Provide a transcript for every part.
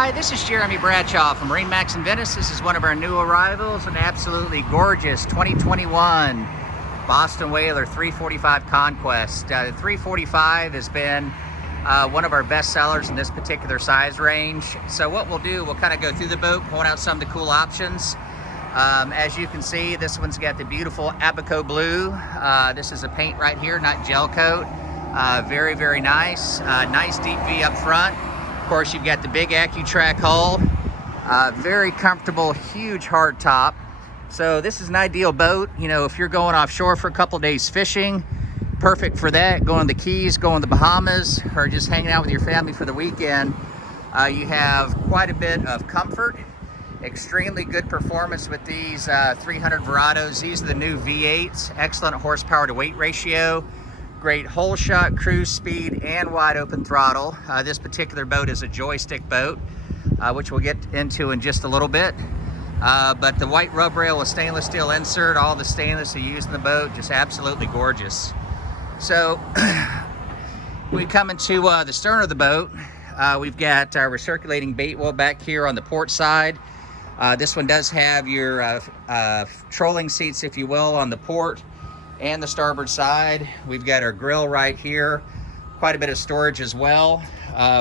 Hi, this is Jeremy Bradshaw from MarineMax in Venice. This is one of our new arrivals, an absolutely gorgeous 2021 Boston Whaler 345 Conquest. The 345 has been one of our best sellers in this particular size range. So what we'll do, we'll kind of go through the boat, point out some of the cool options. As you can see, this one's got the beautiful Abaco blue. This is a paint right here, not gel coat. Very, very nice. Nice deep V up front. Of course, you've got the big AccuTrack hull. Very comfortable, huge hard top. So this is an ideal boat, you know, if you're going offshore for a couple days fishing, perfect for that. Going to the Keys, going to the Bahamas, or just hanging out with your family for the weekend. You have quite a bit of comfort. Extremely good performance with these 300 Verados. These are the new V8s. Excellent horsepower to weight ratio. Great hole shot, cruise speed, and wide open throttle. This particular boat is a joystick boat, which we'll get into in just a little bit. But the white rub rail with stainless steel insert, all the stainless they use in the boat, just absolutely gorgeous. So we come into the stern of the boat. We've got our recirculating bait wheel back here on the port side. This one does have your trolling seats, if you will, on the port and the starboard side. We've got our grill right here, quite a bit of storage as well.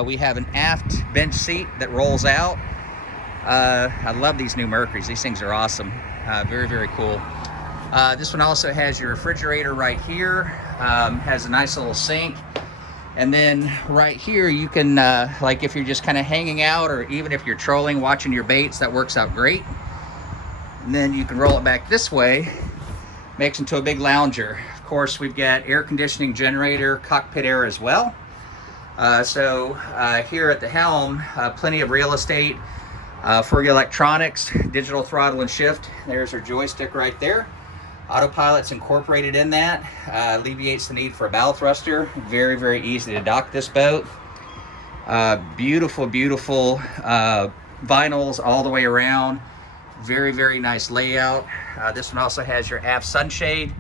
We have an aft bench seat that rolls out. I love these new Mercuries. These things are awesome. Very, very cool. This one also has your refrigerator right here, has a nice little sink. And then right here, you can, like if you're just kind of hanging out, or even if you're trolling, watching your baits, that works out great. And then you can roll it back this way, makes into a big lounger. Of course, we've got air conditioning, generator, cockpit air as well. So here at the helm, plenty of real estate for your electronics, digital throttle and shift. There's our joystick right there. Autopilot's incorporated in that, alleviates the need for a bow thruster. Very, very easy to dock this boat. Beautiful, beautiful vinyls all the way around. Very, very nice layout. This one also has your aft sunshade,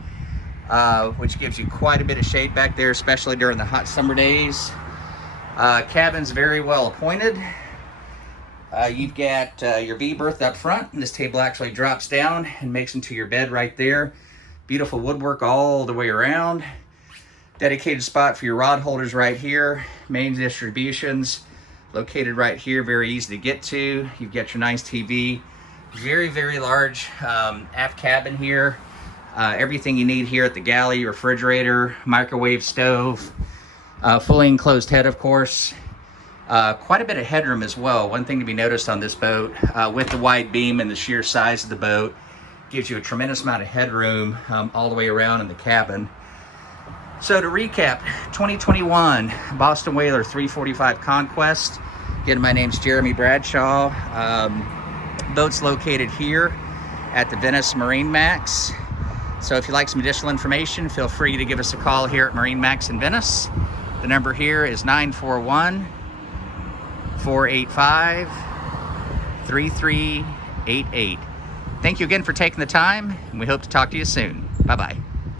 which gives you quite a bit of shade back there, especially during the hot summer days. Cabin's very well appointed. You've got your V-berth up front, and this table actually drops down and makes into your bed right there. Beautiful woodwork all the way around. Dedicated spot for your rod holders right here. Main distributions located right here, very easy to get to. You've got your nice TV. Very, very large aft cabin here. Everything you need here at the galley: refrigerator, microwave, stove, fully enclosed head, of course. Quite a bit of headroom as well. One thing to be noticed on this boat, with the wide beam and the sheer size of the boat, gives you a tremendous amount of headroom all the way around in the cabin. So to recap, 2021 Boston Whaler 345 Conquest. Again, my name's Jeremy Bradshaw. Boat's located here at the Venice MarineMax. So if you'd like some additional information, feel free to give us a call here at MarineMax in Venice. The number here is 941-485-3388. Thank you again for taking the time, and we hope to talk to you soon. Bye-bye.